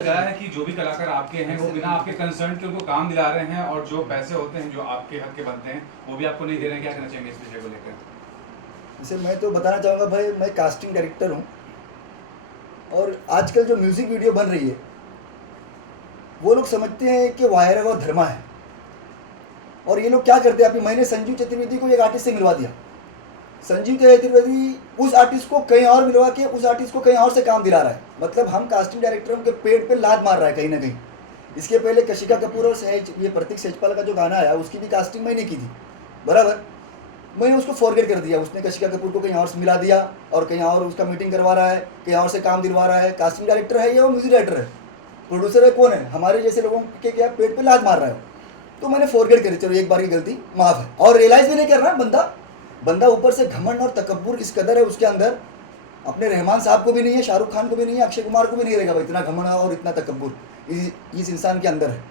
लगाया है कि जो भी कलाकार आपके हैं वो बिना आपके कंसर्न के उनको काम दिला रहे हैं और जो पैसे होते हैं जो आपके हक के बनते हैं वो भी आपको नहीं दे रहे हैं। क्या कहना चाहेंगे इस विषय को लेकर? जैसे मैं तो बताना चाहूँगा भाई, मैं कास्टिंग डायरेक्टर हूँ और आजकल जो म्यूज़िक वीडियो बन रही है वो लोग समझते हैं कि वायरग और धर्मा है। और ये लोग क्या करते हैं, अभी मैंने संजीव चतुर्वेदी को एक आर्टिस्ट से मिलवा दिया। संजीव चतुर्वेदी उस आर्टिस्ट को कहीं और मिलवा के उस आर्टिस्ट को कहीं और से काम दिला रहा है। मतलब हम कास्टिंग डायरेक्टरों के पेट पे लात मार रहा है कहीं ना कहीं। इसके पहले कशिका कपूर और सहज ये प्रतीक सेजपाल का जो गाना आया उसकी भी कास्टिंग मैंने की थी, बराबर। मैंने उसको फॉरगेट कर दिया, उसने कशिका कपूर को कहीं और से मिला दिया और कहीं और उसका मीटिंग करवा रहा है, कहीं और से काम दिलवा रहा है। कास्टिंग डायरेक्टर है या वो म्यूजिक डायरेक्टर है, प्रोड्यूसर है, कौन है? हमारे जैसे लोगों के क्या पेट पे लात मार रहा है। तो मैंने फॉरगेट करी, चलो एक बार की गलती माफ है। और रियलाइज भी नहीं कर रहा बंदा ऊपर से घमंड और तकब्बुर इस कदर है उसके अंदर। अपने रहमान साहब को भी नहीं है, शाहरुख खान को भी नहीं है, अक्षय कुमार को भी नहीं रहेगा भाई, इतना घमंड और इतना तकब्बुर इस इंसान के अंदर है।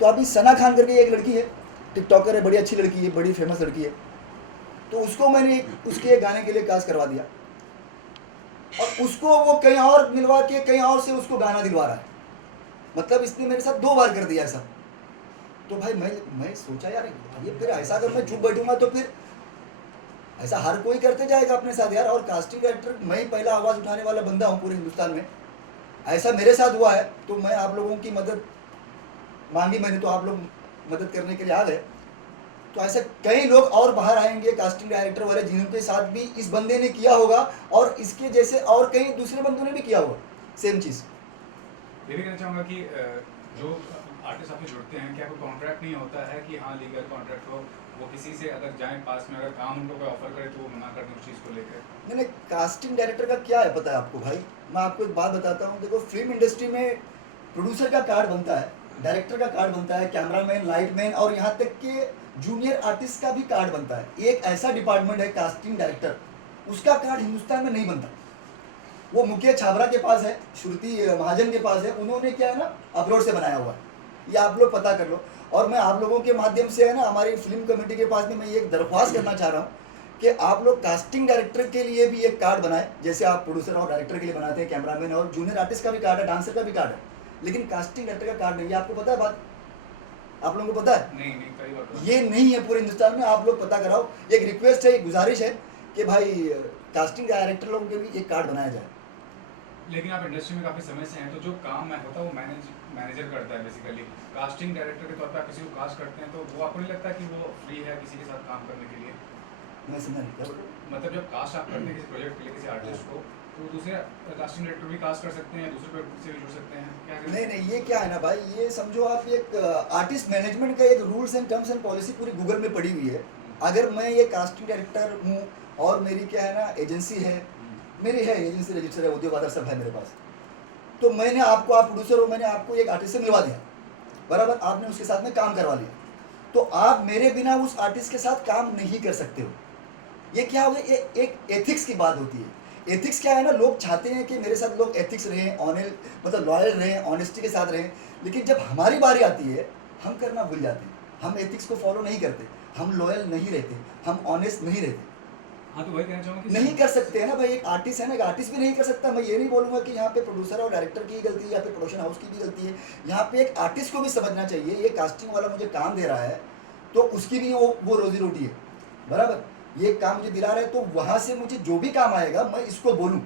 तो अभी सना खान करके एक लड़की है, टिकटॉकर है, बड़ी अच्छी लड़की है, बड़ी फेमस लड़की है। तो उसको मैंने उसके एक गाने के लिए कास्ट करवा दिया और उसको वो कहीं और मिलवा के कहीं और से उसको गाना दिलवा रहा है। मतलब इसने मेरे साथ 2 बार कर दिया ऐसा। तो भाई मैं सोचा यार ये फिर ऐसा अगर मैं चुप बैठूंगा तो फिर ऐसा हर कोई करते जाएगा अपने साथ यार। और कास्टिंग डायरेक्टर मैं ही पहला आवाज़ उठाने वाला बंदा हूँ पूरे हिंदुस्तान में। ऐसा मेरे साथ हुआ है तो मैं आप लोगों की मदद मांगी मैंने, तो आप लोग मदद करने के लिए आ गए। तो ऐसे कई लोग और बाहर आएंगे कास्टिंग डायरेक्टर वाले जिनके साथ भी इस बंदे ने किया होगा और इसके जैसे और कई दूसरे बंदों ने भी किया होगा सेम चीज़। ये भी कहना चाहूँगा कि जो आर्टिस्ट आपसे जुड़ते हैं क्या कोई कॉन्ट्रैक्ट नहीं होता है कि हाँ लीगल कॉन्ट्रैक्ट हो, वो किसी से अगर जाएं पास में अगर काम उनको कोई ऑफर करे तो वो मना कर दें उस चीज़ को लेकर? नहीं, कास्टिंग डायरेक्टर का क्या है पता है आपको भाई? मैं आपको एक बात बताता हूँ। देखो, फिल्म इंडस्ट्री में प्रोड्यूसर का कार्ड बनता है, डायरेक्टर का कार्ड बनता है, कैमरामैन, लाइटमैन और यहाँ तक कि जूनियर आर्टिस्ट का भी कार्ड बनता है। एक ऐसा डिपार्टमेंट है कास्टिंग डायरेक्टर, उसका कार्ड हिंदुस्तान में नहीं बनता। वो मुकेश छाबरा के पास है, श्रुति महाजन के पास है, उन्होंने क्या है ना अब्रॉड से बनाया हुआ है। ये आप लोग पता कर लो। और मैं आप लोगों के माध्यम से है ना हमारी फिल्म कमेटी के पास में मैं एक दरख्वास्त करना चाह रहा हूँ कि आप लोग कास्टिंग डायरेक्टर के लिए भी एक कार्ड बनाए, जैसे आप प्रोड्यूसर और डायरेक्टर के लिए बनाते हैं, कैमरामैन और जूनियर आर्टिस्ट का भी कार्ड है, डांसर का भी कार्ड है, लेकिन कास्टिंग डायरेक्टर का कार्ड नहीं है। आपको पता है बात? आप लोगों को पता है? नहीं कई बार ये नहीं है पूरे हिंदुस्तान में, आप लोग पता कराओ। एक रिक्वेस्ट है, एक गुजारिश है कि भाई कास्टिंग डायरेक्टर लोगों के भी एक कार्ड बनाया जाए। लेकिन आप इंडस्ट्री में काफ़ी समय से हैं तो जो काम होता है वो मैनेजर करता है बेसिकली। कास्टिंग डायरेक्टर के तौर पर आप किसी को कास्ट करते हैं तो वो आपको नहीं लगता कि वो फ्री है किसी के साथ काम करने के लिए? मैं समझा नहीं क्या बोल रहे हो? मतलब जब कास्ट आप करते हैं किसी प्रोजेक्ट के लिए किसी आर्टिस्ट को तो दूसरे कास्टिंग डायरेक्टर भी कास्ट कर सकते हैं या दूसरे प्रोजेक्ट से भी जुड़ सकते हैं, क्या नहीं नहीं, ये क्या है ना भाई, ये समझो आप एक आर्टिस्ट मैनेजमेंट का एक rules and terms and policy पूरी गूगल में पड़ी हुई है। अगर मैं ये कास्टिंग डायरेक्टर हूँ और मेरी क्या है ना एजेंसी है, मेरी है एजेंसी, रजिस्टर है, उद्योग आधार सब है मेरे पास, तो मैंने आपको, आप प्रोड्यूसर हो, मैंने आपको एक आर्टिस्ट से मिलवा दिया, बराबर, आपने उसके साथ में काम करवा लिया, तो आप मेरे बिना उस आर्टिस्ट के साथ काम नहीं कर सकते हो। ये क्या हो गया, ये एक एथिक्स की बात होती है। एथिक्स क्या है ना, लोग चाहते हैं कि मेरे साथ लोग एथिक्स रहें, मतलब लॉयल रहें, ऑनेस्टी के साथ रहें, लेकिन जब हमारी बारी आती है हम करना भूल जाते हैं, हम एथिक्स को फॉलो नहीं करते, हम लॉयल नहीं रहते, हम ऑनेस्ट नहीं रहते। हाँ तो वही कहना चाहूँगा कि नहीं कर सकते हैं ना भाई, एक आर्टिस्ट है ना, एक आर्टिस्ट भी नहीं कर सकता। मैं ये नहीं बोलूँगा कि यहाँ पे प्रोड्यूसर और डायरेक्टर की गलती है या फिर प्रोडक्शन हाउस की भी गलती है। यहाँ पे एक आर्टिस्ट को भी समझना चाहिए, ये कास्टिंग वाला मुझे काम दे रहा है तो उसकी भी वो रोजी रोटी है, बराबर। ये काम मुझे दिला रहा है तो वहाँ से मुझे जो भी काम आएगा मैं इसको बोलूँ,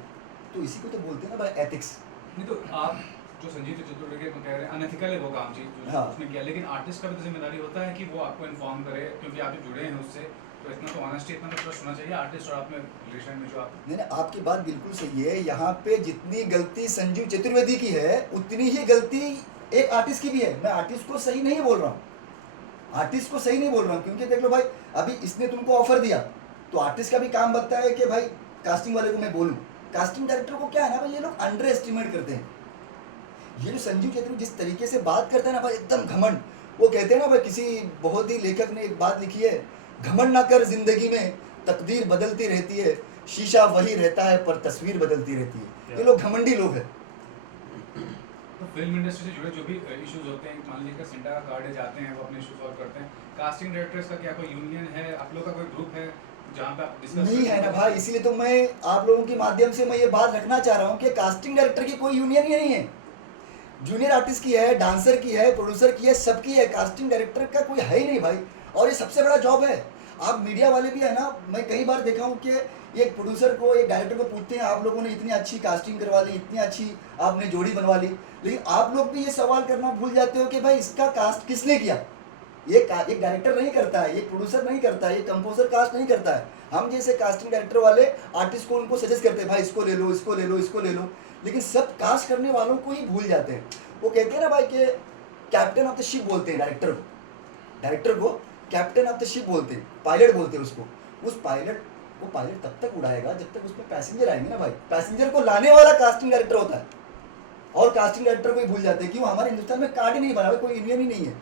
तो इसी को तो बोलते हैं ना भाई एथिक्स। नहीं तो आप जो संजीव चतुर्वेदी कह रहे हैं अनएथिकल है वो काम चीज हाँ, उसने किया, लेकिन आर्टिस्ट का भी तो जिम्मेदारी होता है कि वो आपको इन्फॉर्म करे क्योंकि आप जो जुड़े हैं उससे, तो इतना तो ऑनेस्टी, इतना तो ट्रस्ट होना चाहिए आर्टिस्ट और आप में रिलेशन में जो आप। नहीं नहीं, आपकी बात बिल्कुल सही है। यहाँ पे जितनी गलती संजीव चतुर्वेदी की है उतनी ही गलती एक आर्टिस्ट की भी है। मैं आर्टिस्ट को सही नहीं बोल रहा हूँ, आर्टिस्ट को सही नहीं बोल रहा हूँ, क्योंकि देख लो भाई, अभी इसने तुमको ऑफर दिया तो आर्टिस्ट का भी काम बनता है कि भाई कास्टिंग वाले को मैं बोलूँ। कास्टिंग डायरेक्टर को क्या है ना भाई, ये लोग अंडर एस्टिमेट करते हैं। ये जो संजीव चतुर्वेदी जिस तरीके से बात करते हैं ना भाई, एकदम घमंड। वो कहते हैं ना भाई, किसी बहुत ही लेखक ने एक बात लिखी है, घमंड ना कर जिंदगी में, तकदीर बदलती रहती है, शीशा वही रहता है पर तस्वीर बदलती रहती है। ये लोग घमंडी लोग हैं। तो फिल्म इंडस्ट्री से जुड़े जो भी इश्यूज होते हैं, मान लीजिए सिंटा का कार्ड जाते हैं वो अपने इशू सॉल्व करते हैं, कास्टिंग डायरेक्टर्स का क्या कोई यूनियन है, आप लोग का कोई ग्रुप है जहाँ पे आप डिस्कस? नहीं है ना भाई, इसीलिए तो मैं आप लोगों के माध्यम से मैं ये बात रखना चाह रहा हूँ कि कास्टिंग डायरेक्टर की कोई यूनियन ही नहीं है। जूनियर आर्टिस्ट की है, डांसर की है, प्रोड्यूसर की है, सबकी है। कास्टिंग डायरेक्टर का कोई है ही नहीं भाई, और ये सबसे बड़ा जॉब है। आप मीडिया वाले भी है ना, मैं कई बार देखा हूँ कि एक प्रोड्यूसर को, एक डायरेक्टर को पूछते हैं, आप लोगों ने इतनी अच्छी कास्टिंग करवा ली, इतनी अच्छी आपने जोड़ी बनवा ली, लेकिन आप लोग भी ये सवाल करना भूल जाते हो कि भाई इसका कास्ट किसने किया। एक डायरेक्टर नहीं करता है, एक प्रोड्यूसर नहीं करता है, एक कंपोजर कास्ट नहीं करता है। हम जैसे कास्टिंग डायरेक्टर वाले आर्टिस्ट को उनको सजेस्ट करते हैं, भाई इसको ले लो, इसको ले लो, इसको ले लो, लेकिन सब कास्ट करने वालों को ही भूल जाते हैं। वो कहते हैं ना भाई कि कैप्टन ऑफ द शिप बोलते हैं डायरेक्टर को कैप्टन ऑफ द शिप बोलते हैं, पायलट बोलते हैं उसको। वो पायलट तब तक उड़ाएगा जब तक उसमें पैसेंजर आएंगे ना भाई। पैसेंजर को लाने वाला कास्टिंग डायरेक्टर होता है, और कास्टिंग डायरेक्टर को ही भूल जाते हैं। क्यों? हमारे हिंदुस्तान में कार्ड ही नहीं बना हुआ, कोई यूनियन ही नहीं है।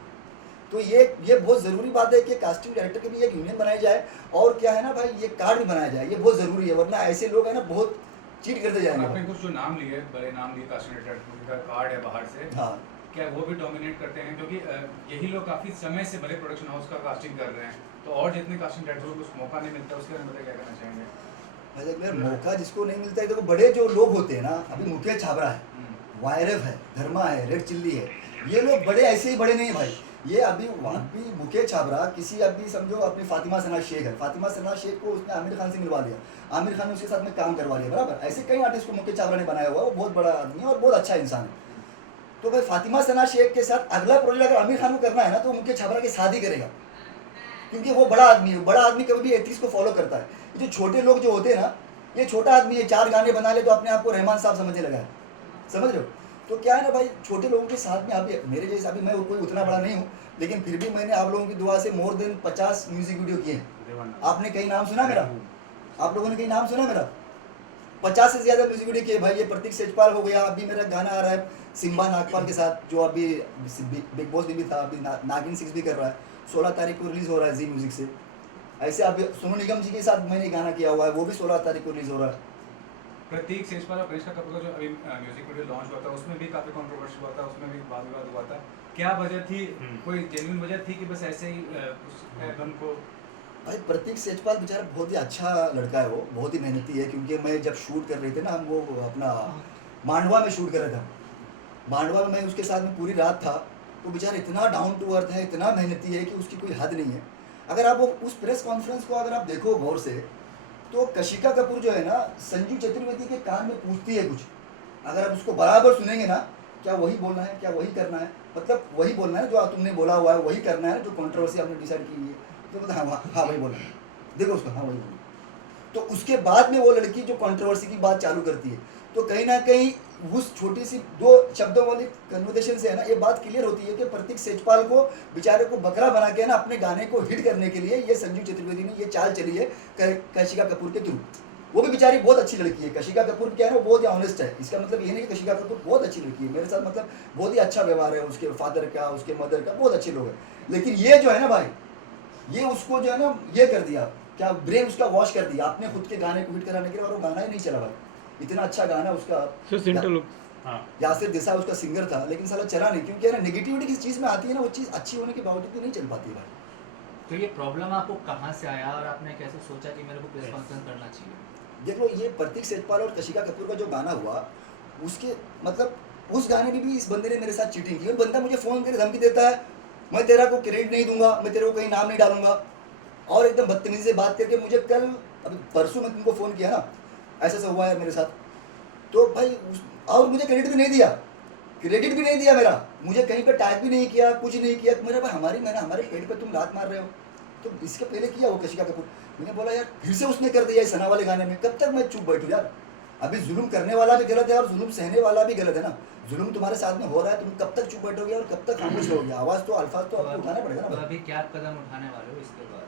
तो ये बहुत ज़रूरी बात है कि कास्टिंग डायरेक्टर के भी एक यूनियन बनाया जाए, और क्या है ना भाई, ये कार्ड भी बनाया जाए, ये बहुत ज़रूरी है, वरना ऐसे लोग है ना बहुत चीट करते जाएंगे। आपने कुछ जो नाम लिए, बड़े नाम लिए कास्टिंग डायरेक्टर का कार्ड है बाहर से, हाँ, क्या वो भी डोमिनेट करते हैं? क्योंकि यही लोग काफ़ी समय से बड़े प्रोडक्शन हाउस का कास्टिंग कर रहे हैं, तो और जितने कास्टिंग डायरेक्टरों को उस मौका नहीं मिलता, उसके बारे में क्या कहना चाहेंगे? भाई मौका जिसको नहीं मिलता है, देखो बड़े जो लोग होते हैं ना, अभी मुकेश छाबरा है, वायरव है, धर्मा है, रेड चिल्ली है, ये लोग बड़े ऐसे ही बड़े नहीं है भाई। ये अभी वहाँ भी मुकेश छाबरा किसी, अभी समझो अपनी फातिमा सना शेख है, फातिमा सना शेख को उसने आमिर खान से मिलवा दिया, आमिर खान ने उसके साथ में काम करवा लिया, बराबर। ऐसे कई आर्टिस्ट को मुकेश छाबरा ने बनाया हुआ है, वो बहुत बड़ा आदमी है और बहुत अच्छा इंसान है। तो भाई फातिमा सना शेख के साथ अगला प्रोजेक्ट अगर आमिर खान को करना है ना, तो मुकेश छाबरा के साथ ही करेगा, क्योंकि वो बड़ा आदमी है। बड़ा आदमी कभी भी एथिक्स को फॉलो करता है। ये जो छोटे लोग जो होते हैं ना, ये छोटा आदमी है, 4 गाने बना ले तो अपने आप को रहमान साहब समझने लगा है, समझ रहे हो? तो क्या है ना भाई, छोटे लोगों के साथ में, अभी मेरे जैसे, अभी मैं कोई उतना बड़ा नहीं हूँ, लेकिन फिर भी मैंने आप लोगों की दुआ से मोर देन 50 म्यूजिक वीडियो किए हैं। आपने कहीं नाम सुना मेरा? आप लोगों ने कहीं नाम सुना मेरा? 50 से ज़्यादा म्यूजिक वीडियो किए भाई। ये प्रतीक सेजपाल हो गया, अभी मेरा गाना आ रहा है सिम्बा नागपाल के साथ, जो अभी बिग बॉस में भी था, अभी नागिन 6 भी कर रहा है, 16 तारीख को रिलीज़ हो रहा है जी म्यूजिक से। ऐसे अभी सोनू निगम जी के साथ मैंने गाना किया हुआ है, वो भी 16 तारीख को रिलीज़ हो रहा है। प्रतीक सेजपाल और कनिष्का कपूर का जो अभी म्यूजिक वीडियो लॉन्च हुआ था, उसमें भी काफ़ी कंट्रोवर्सी हुआ था, उसमें भी वाद विवाद हुआ था। क्या वजह थी? कोई जेन्युइन वजह थी कि बस ऐसे ही उस एल्बम को? भाई प्रतीक सेजपाल बेचारा बहुत ही अच्छा लड़का है, वो बहुत ही मेहनती है। क्योंकि मैं जब शूट कर रहे थे ना, हम वो अपना मांडवा में शूट कर रहे थे, मांडवा में मैं उसके साथ में पूरी रात था। तो बेचारा इतना डाउन टू अर्थ है, इतना मेहनती है कि उसकी कोई हद नहीं है। अगर आप वो उस प्रेस कॉन्फ्रेंस को अगर आप देखो गौर से, तो कशिका कपूर जो है ना, संजू चतुर्वेदी के कान में पूछती है कुछ, अगर आप उसको बराबर सुनेंगे ना, क्या वही बोलना है, क्या वही करना है, मतलब वही बोलना है जो तुमने बोला हुआ है, वही करना है, जो कंट्रोवर्सी आपने डिसाइड की है, तो मतलब हाँ वही बोलना है, देखो उसको, हाँ वही बोलना। तो उसके बाद में वो लड़की जो कंट्रोवर्सी की बात चालू करती है, तो कहीं ना कहीं उस छोटी सी 2 शब्दों वाली कन्वर्सेशन से है ना, ये बात क्लियर होती है कि प्रतीक सेजपाल को बेचारे को बकरा बना के ना अपने गाने को हिट करने के लिए ये संजू चतुर्वेदी ने ये चाल चली है कशिका कपूर के थ्रू। वो भी बेचारी बहुत अच्छी लड़की है। कशिका कपूर क्या है ना, बहुत ही ऑनेस्ट है। इसका मतलब ये नहीं कि कशिका कपूर बहुत अच्छी लड़की है, मेरे साथ मतलब बहुत ही अच्छा व्यवहार है, उसके फादर का, उसके मदर का, बहुत अच्छे लोग हैं। लेकिन ये जो है ना भाई, ये उसको जो है ना, ये कर दिया, क्या ब्रेन उसका वॉश कर दिया अपने खुद के गाने को हिट कराने के लिए, और वो गाना ही नहीं चला भाई। इतना अच्छा गाना उसका, यासिर देसाई उसका सिंगर था, लेकिन साला चला नहीं, क्योंकि है ना नेगेटिविटी किस चीज़ में आती है ना, वो चीज़ अच्छी होने के बावजूद भी नहीं चल पाती भाई। तो ये प्रॉब्लम आपको कहाँ से आया और आपने कैसे सोचा कि मेरे को प्रेस कॉन्फ्रेंस करना चाहिए? देख लो, ये प्रतीक सेजपाल और कशिका कपूर का जो गाना हुआ, उसके मतलब उस गाने में भी इस बंदे ने मेरे साथ चीटिंग की। बंदा मुझे फ़ोन करके धमकी देता है, मैं तेरा को क्रेडिट नहीं दूंगा, मैं तेरे को कहीं नाम नहीं डालूंगा, और एकदम बदतमीजी से बात करके मुझे कल, अभी परसों मैं तुमको फ़ोन किया ना, ऐसा हुआ यार मेरे साथ। तो भाई और मुझे क्रेडिट भी नहीं दिया मेरा, मुझे कहीं पे टैग भी नहीं किया, कुछ नहीं किया। मेरा भाई हमारे पेट पे तुम लात मार रहे हो, तो इसके पहले किया वो कशिका कपूर। मैंने बोला यार फिर से उसने कर दिया इस सना वाले गाने में, कब तक मैं चुप बैठूँ यार? अभी जुल्म करने वाला भी गलत है और जुल्म सहने वाला भी गलत है ना। जुल्म तुम्हारे साथ में हो रहा है, तुम कब तक चुप बैठोगे और कब तक खामोश रहोगे? आवाज़ तो, अल्फाज तो आपको उठाना पड़ेगा ना तो भाई। अभी क्या कदम उठाने वाले हो इसके बाद?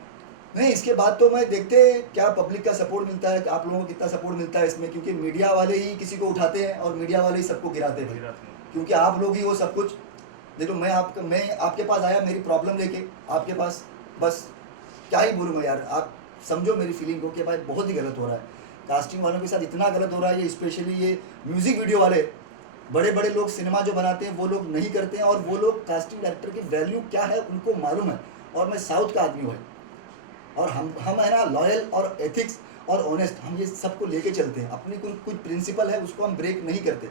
नहीं, इसके बाद तो मैं देखते क्या पब्लिक का सपोर्ट मिलता है, आप लोगों को कितना सपोर्ट मिलता है इसमें, क्योंकि मीडिया वाले ही किसी को उठाते हैं और मीडिया वाले ही सबको गिराते हैं, क्योंकि आप लोग ही वो सब कुछ। देखो मैं आपके पास आया मेरी प्रॉब्लम लेके आपके पास, बस क्या ही बोलूँ मैं यार, आप समझो मेरी फीलिंग को कि भाई बहुत ही गलत हो रहा है, कास्टिंग वालों के साथ इतना गलत हो रहा है। ये स्पेशली ये म्यूज़िक वीडियो वाले बड़े लोग सिनेमा जो बनाते हैं वो लोग नहीं करते हैं, और वो लोग कास्टिंग डायरेक्टर की वैल्यू क्या है उनको मालूम है। और मैं साउथ का आदमी हूँ, और हम है ना लॉयल और एथिक्स और ऑनेस्ट, हम ये सबको लेके चलते हैं। अपनी कुछ प्रिंसिपल है उसको हम ब्रेक नहीं करते।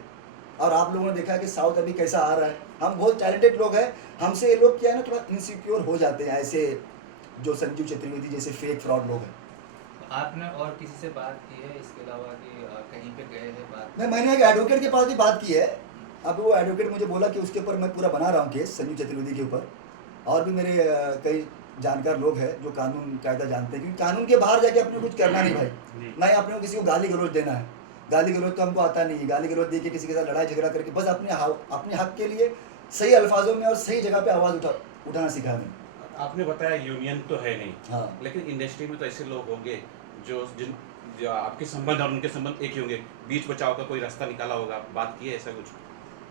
और आप लोगों ने देखा है कि साउथ अभी कैसा आ रहा है। हम बहुत टैलेंटेड लोग हैं, हमसे ये लोग क्या है ना थोड़ा इनसिक्योर हो जाते हैं, ऐसे जो संजीव चतुर्वेदी जैसे फेक फ्रॉड लोग हैं। आपने और किसी से बात की है इसके अलावा कि कहीं पे गए हैं बात? मैंने एक एडवोकेट के पास भी बात की है। अब वो एडवोकेट मुझे बोला कि उसके ऊपर मैं पूरा बना रहा हूँ केस संजीव चतुर्वेदी के ऊपर, और भी मेरे कई जानकार लोग हैं जो कानून कायदा जानते हैं, क्योंकि कानून के बाहर जाके अपने कुछ करना नहीं भाई, ना ही अपने को किसी को गाली गलौज देना है। गाली गलौज तो हमको आता नहीं है, गाली गलौज दे के किसी के साथ लड़ाई झगड़ा करके बस अपने हक के लिए सही अल्फाजों में और सही जगह पे आवाज़ उठाना सीखा मैंने। आपने बताया यूनियन तो है नहीं, हाँ, लेकिन इंडस्ट्री में तो ऐसे लोग होंगे जो आपके संबंध और उनके संबंध एक ही होंगे, बीच बचाव का कोई रास्ता निकाला होगा, बात की है ऐसा कुछ?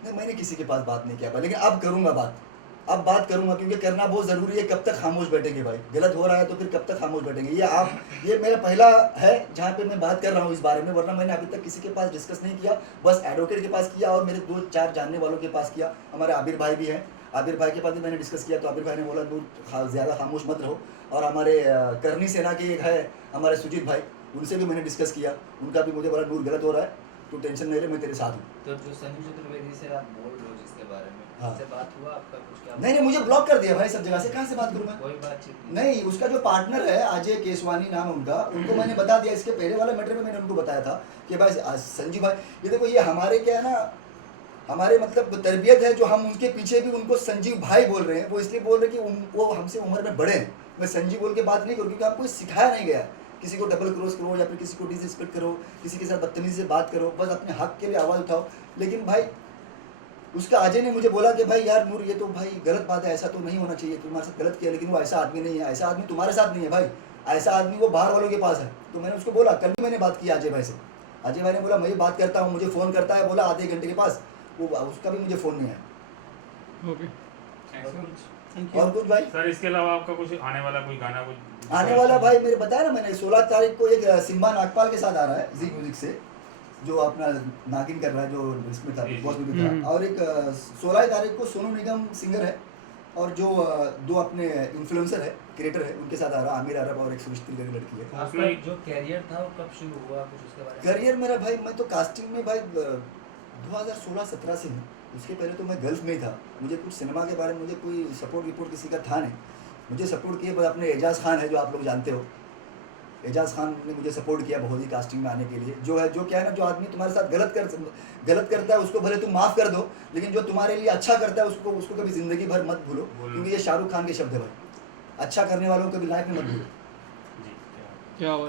नहीं मैंने किसी के पास बात नहीं किया भाई, लेकिन अब करूँगा अब बात करूँगा, क्योंकि करना बहुत ज़रूरी है। कब तक खामोश बैठेंगे भाई, गलत हो रहा है तो फिर कब तक खामोश बैठेंगे। ये मेरा पहला है जहाँ पे मैं बात कर रहा हूँ इस बारे में, वरना मैंने अभी तक किसी के पास डिस्कस नहीं किया, बस एडवोकेट के पास किया और मेरे 2-4 जानने वालों के पास किया। हमारे आबिर भाई भी हैं, आबिर भाई के पास भी मैंने डिस्कस किया, तो आबिर भाई ने बोला दूर ज़्यादा खामोश मत रहो। और हमारे करनी सेना के एक है हमारे सुजीत भाई, उनसे भी मैंने डिस्कस किया, उनका भी मुझे बोला दूर गलत हो रहा है, तो टेंशन नहीं ले, मैं तेरे साथ हूँ। तो जो संजीव चतुर्वेदी से आप बोल रहे हो जिसके बारे में, हाँ। उससे बात हुआ आपका कुछ? क्या नहीं मुझे ब्लॉक कर दिया भाई सब जगह से, कहाँ से बात करूँ मैं? कोई बातचीत नहीं, उसका जो पार्टनर है अजय केसवानी नाम है उनका, उनको मैंने बता दिया। इसके पहले वाले मैटर में मैंने उनको बताया था कि भाई संजीव भाई, ये देखो ये हमारे क्या है ना, हमारे मतलब तरबियत है जो हम उनके पीछे भी उनको संजीव भाई बोल रहे हैं। वो इसलिए बोल रहे हैं कि वो हमसे उम्र में बड़े हैं। मैं संजीव बोल के बात नहीं करूँ, क्योंकि आपको सिखाया नहीं गया किसी को डबल क्रॉस करो या फिर किसी को डिसरिस्पेक्ट करो, किसी के साथ बदतमीजी से बात करो, बस अपने हक के लिए आवाज़ उठाओ। लेकिन भाई उसका अजय ने मुझे बोला कि भाई यार नूर, ये तो भाई गलत बात है, ऐसा तो नहीं होना चाहिए, तुम्हारे साथ गलत किया। लेकिन वो ऐसा आदमी नहीं है, ऐसा आदमी तुम्हारे साथ नहीं है भाई, ऐसा आदमी वो बाहर वालों के पास है। तो मैंने उसको बोला, कल भी मैंने बात की अजय भाई से, अजय भाई ने बोला मैं बात करता हूँ, मुझे फ़ोन करता है, बोला आधे घंटे के पास, वो उसका भी मुझे फ़ोन नहीं आया। ओके, और कुछ भाई सर इसके अलावा आपका कुछ आने वाला कोई गाना कुछ आने वाला भाई मैंने बताया ना, मैंने 16 तारीख को एक सिम्बा नागपाल के साथ आ रहा है जी म्यूजिक से, जो अपना नागिन कर रहा है, जो इसमें था बिग बॉस में भी था। और एक 16 तारीख को सोनू निगम सिंगर है, और जो 2 अपने इन्फ्लुएंसर है, क्रिएटर है, उनके साथ आ रहा है, आमिर अरब और एक सुमिश्री करके लड़की है। आपका जो कैरियर था वो कब शुरू हुआ, कुछ उसके बारे में? करियर मेरा भाई, मैं तो कास्टिंग में भाई 2016-17 से हूँ। उसके पहले तो मैं गल्फ में ही था। मुझे कुछ सिनेमा के बारे में मुझे कोई सपोर्ट विपोर्ट किसी का था नहीं। मुझे सपोर्ट किया बस अपने एजाज़ खान है, जो आप लोग जानते हो, एजाज़ खान ने मुझे सपोर्ट किया बहुत ही कास्टिंग में आने के लिए। जो है जो क्या है ना, जो आदमी तुम्हारे साथ गलत करता है उसको भले तुम माफ़ कर दो, लेकिन जो तुम्हारे लिए अच्छा करता है उसको कभी ज़िंदगी भर मत भूलो, क्योंकि ये शाहरुख खान के शब्द है भाई, अच्छा करने वालों को कभी लाइफ में मत भूलो। जी क्या हुआ?